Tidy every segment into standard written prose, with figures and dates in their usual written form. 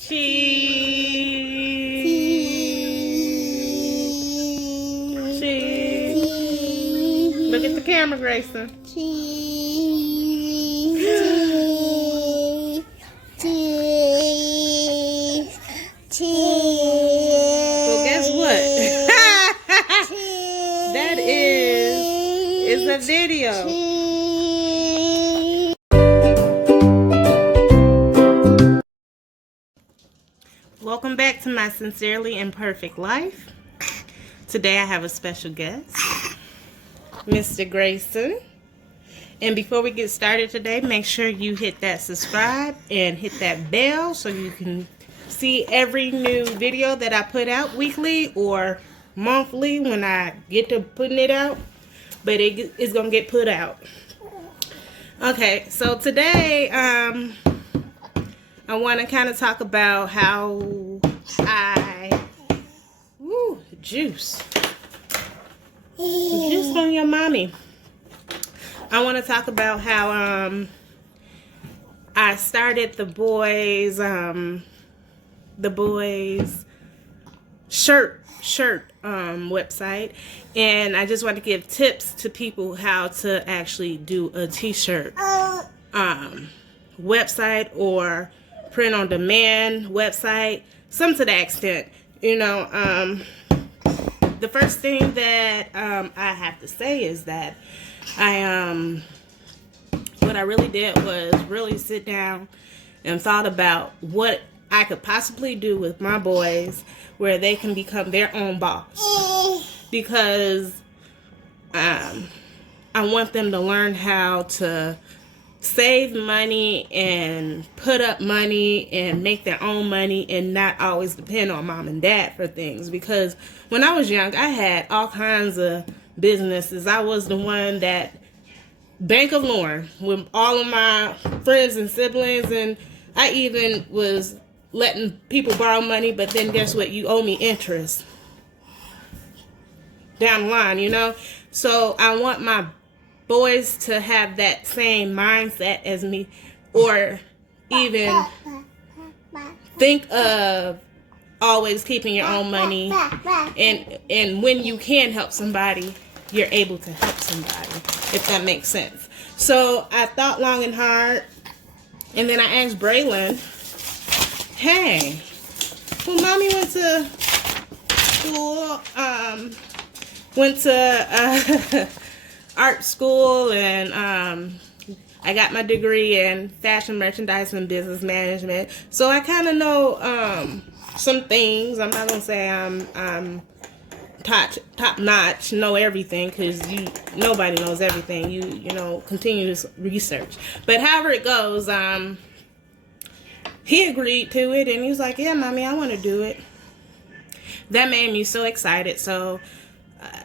Cheese. Cheese. Look at the camera, Grayson. Cheese. Cheese. Cheese. So guess what? That is a video. Welcome back to my Sincerely Imperfect Life. Today I have a special guest, Mr. Grayson. And before we get started today, make sure you hit that subscribe and hit that bell so you can see every new video that I put out weekly or monthly when I get to putting it out. But it's going to get put out. Okay, so today I want to kind of talk about how juice on your mommy. I want to talk about how I started the boys shirt website, and I just want to give tips to people how to actually do a t-shirt website or print on demand website, some to that extent. You know, the first thing that I have to say is that what I really did was really sit down and thought about what I could possibly do with my boys where they can become their own boss, because I want them to learn how to save money and put up money and make their own money and not always depend on mom and dad for things. Because when I was young, I had all kinds of businesses. I was the one that Bank of Lauren with all of my friends and siblings, and I even was letting people borrow money, but then guess what? You owe me interest down the line, you know? So I want my boys to have that same mindset as me, or even think of always keeping your own money, and when you can help somebody, you're able to help somebody, if that makes sense. So I thought long and hard, and then I asked Braylon, hey, well, mommy went to school, went to art school, and I got my degree in fashion merchandise and business management. So I kind of know some things. I'm not gonna say I'm top notch, know everything, because nobody knows everything. You know, continuous research. But however it goes, he agreed to it, and he was like, yeah, mommy, I want to do it. That made me so excited. So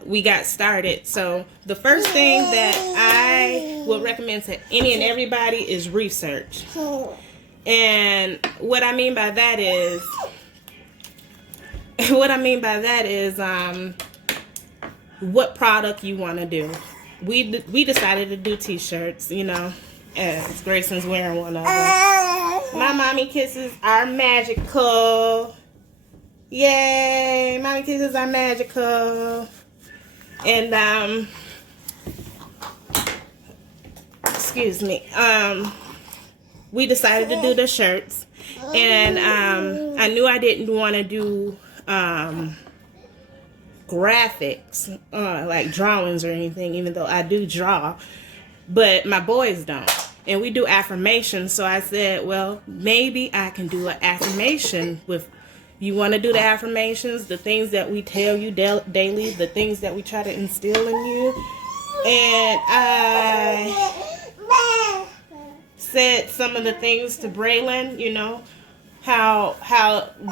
we got started. So the first thing that I would recommend to any and everybody is research. And what I mean by that is what product you want to do. We decided to do t-shirts, you know, as Grayson's wearing one of them. My mommy kisses are magical. Yay, mommy kisses are magical. And excuse me, we decided to do the shirts, and I knew I didn't want to do graphics, like drawings or anything, even though I do draw, but my boys don't. And we do affirmations, so I said, well, maybe I can do an affirmation with. You want to do the affirmations, the things that we tell you daily, the things that we try to instill in you. And I said some of the things to Braylon, you know, how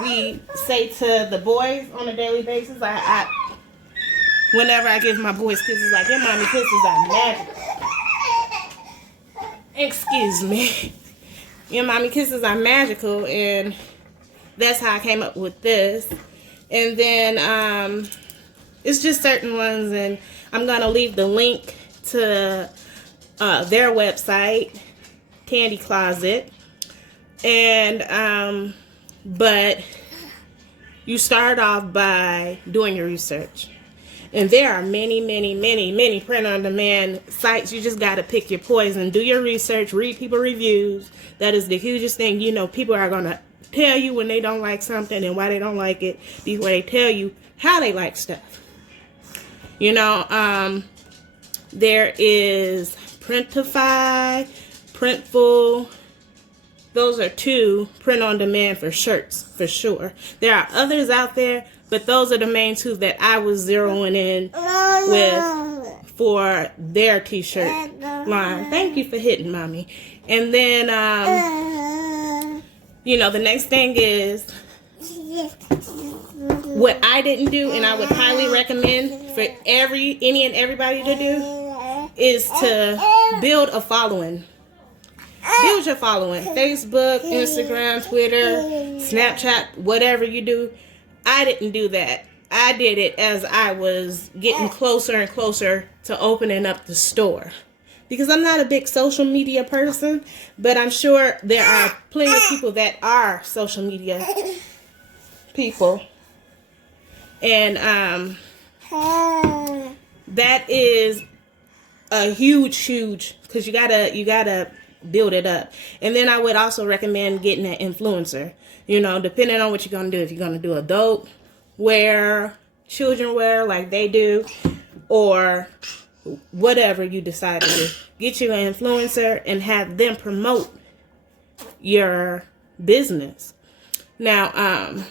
we say to the boys on a daily basis. Whenever I give my boys kisses, like, your mommy kisses are magical. Excuse me. Your mommy kisses are magical, and that's how I came up with this. And then it's just certain ones, and I'm going to leave the link to their website, Candy Closet. And but you start off by doing your research. And there are many print-on-demand sites. You just got to pick your poison. Do your research. Read people reviews. That is the hugest thing. You know, people are going to tell you when they don't like something and why they don't like it before they tell you how they like stuff. You know, there is Printify, Printful. Those are 2 print-on-demand for shirts, for sure. There are others out there, but those are the main 2 that I was zeroing in with for their t-shirt line. Thank you for hitting, Mommy. And then, you know, the next thing is what I didn't do, and I would highly recommend for any and everybody to do, is to build a following. Build your following. Facebook, Instagram, Twitter, Snapchat, whatever you do. I didn't do that. I did it as I was getting closer and closer to opening up the store. Because I'm not a big social media person, but I'm sure there are plenty of people that are social media people. And that is a huge, because you gotta build it up. And then I would also recommend getting an influencer, you know, depending on what you're going to do. If you're going to do adult wear, children wear like they do, or whatever you decide to do, get you an influencer and have them promote your business. Now,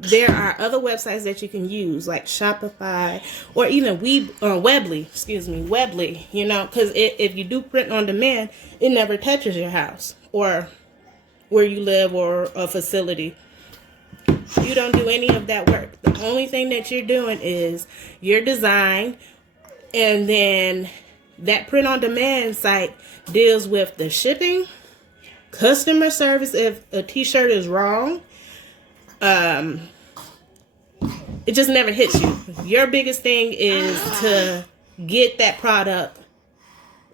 there are other websites that you can use, like Shopify or even Weebly, you know, because if you do print on demand, it never touches your house or where you live or a facility. You don't do any of that work. The only thing that you're doing is your design, and then that print on demand site deals with the shipping, customer service if a t-shirt is wrong. It just never hits you. Your biggest thing is to get that product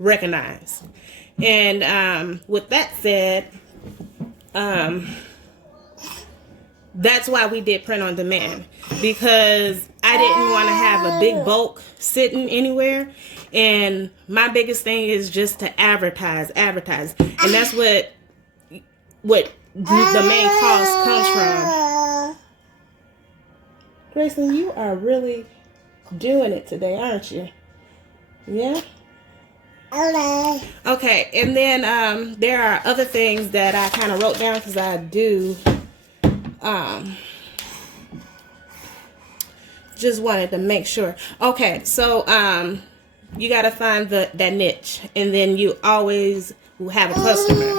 recognized. And with that said, that's why we did print on demand, because I didn't want to have a big bulk sitting anywhere. And my biggest thing is just to advertise. And that's what the main cost comes from. Grayson, you are really doing it today, aren't you? Yeah? Okay, and then there are other things that I kind of wrote down because I do just wanted to make sure. Okay, so you got to find that niche, and then you always will have a customer.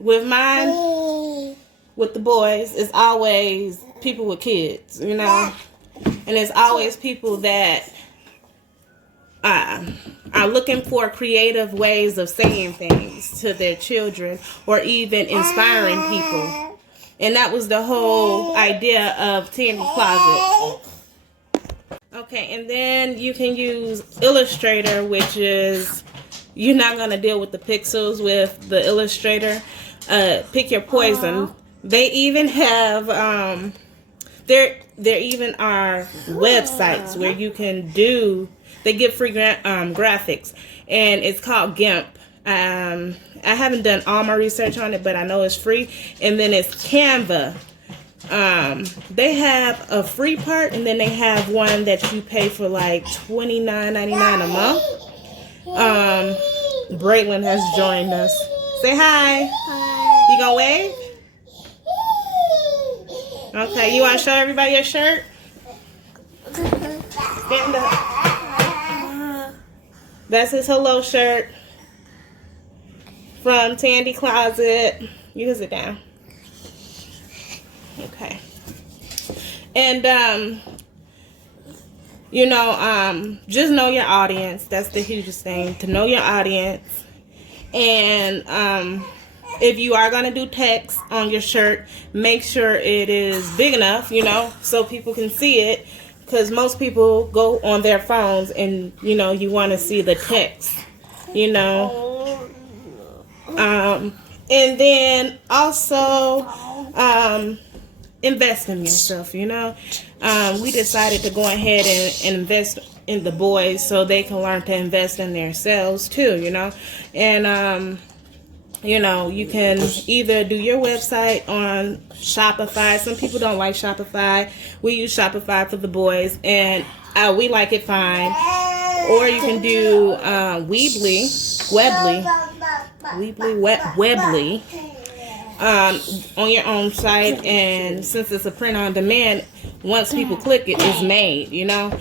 With mine, with the boys, it's always people with kids, you know, and it's always people that are looking for creative ways of saying things to their children or even inspiring people. And that was the whole idea of Tandy Closet. Okay, and then you can use Illustrator, which is, you're not going to deal with the pixels with the Illustrator. Pick your poison. They even have, there even are websites where you can do, they give free graphics, and it's called GIMP. I haven't done all my research on it, but I know it's free. And then it's Canva. They have a free part, and then they have one that you pay for like $29.99 a month. Braylon has joined us. Say hi. Hi. You gonna wave? Okay, you want to show everybody your shirt? Stand up. That's his hello shirt from Tandy Closet. You can sit down. Okay. And, you know, just know your audience. That's the hugest thing, to know your audience. And, if you are going to do text on your shirt, make sure it is big enough, you know, so people can see it. Because most people go on their phones and, you know, you want to see the text, you know. And then also invest in yourself, you know. We decided to go ahead and invest in the boys so they can learn to invest in themselves too, you know. And you know, you can either do your website on Shopify. Some people don't like Shopify. We use Shopify for the boys, and we like it fine. Or you can do Weebly, on your own site. And since it's a print on demand, once people click it, it's made, you know.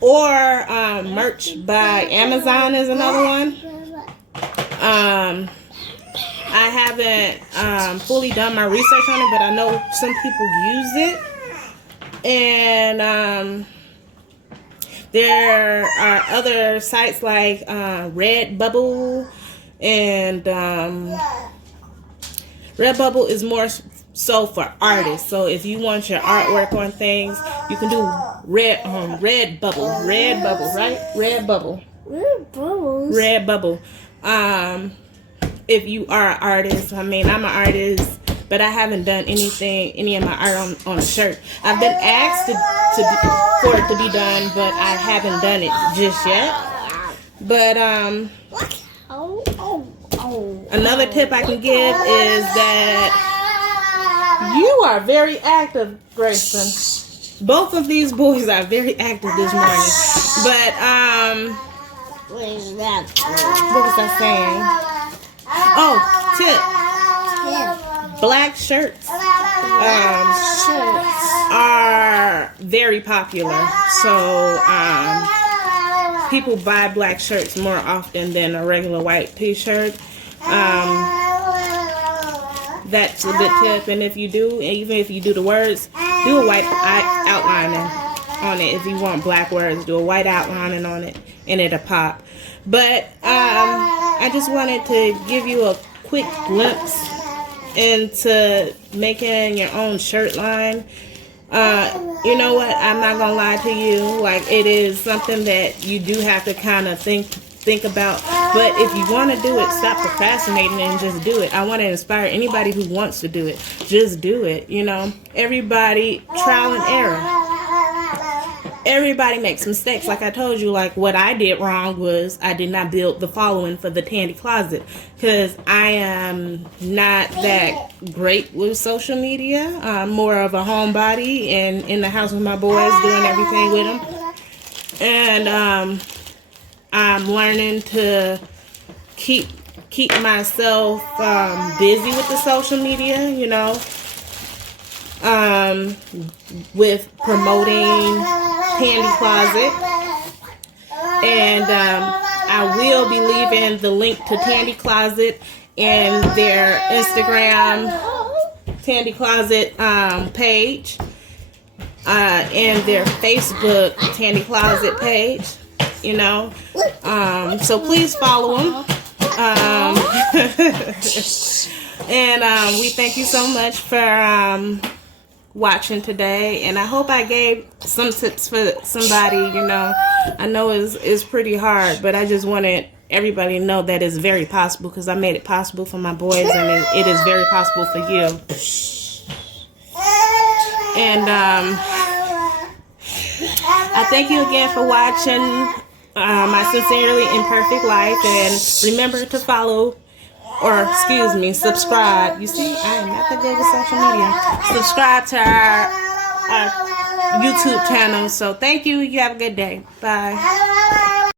Or merch by Amazon is another one. I haven't fully done my research on it, but I know some people use it. And there are other sites like Redbubble, and Redbubble is more so for artists. So if you want your artwork on things, you can do Redbubble, right? Redbubble. If you are an artist, I mean, I'm an artist, but I haven't done any of my art on a shirt. I've been asked for it to be done, but I haven't done it just yet. But another tip I can give is that you are very active, Grayson. Both of these boys are very active this morning. But what was I saying? Oh, tip. Black shirts are very popular. So people buy black shirts more often than a regular white t-shirt. That's a good tip. And if you do, even if you do the words, do a white outlining on it. If you want black words, do a white outlining on it, and it'll pop. But I just wanted to give you a quick glimpse into making your own shirt line. You know what? I'm not gonna lie to you. Like, it is something that you do have to kind of think about. But if you want to do it, stop procrastinating and just do it. I want to inspire anybody who wants to do it. Just do it. You know, everybody, trial and error. Everybody makes mistakes. Like I told you, like what I did wrong was I did not build the following for the Tandy Closet, because I am not that great with social media. I'm more of a homebody and in the house with my boys, doing everything with them. And I'm learning to keep myself busy with the social media, you know, with promoting Tandy Closet. And I will be leaving the link to Tandy Closet and their Instagram Tandy Closet page, and their Facebook Tandy Closet page, you know. So please follow them. And we thank you so much for watching today, and I hope I gave some tips for somebody. You know, I know it's pretty hard, but I just wanted everybody to know that it's very possible, because I made it possible for my boys, and it is very possible for you. And I thank you again for watching my Sincerely Imperfect Life, and remember to follow, or excuse me, subscribe. You see, I am not that good with social media. Subscribe to our YouTube channel. So thank you. You have a good day. Bye.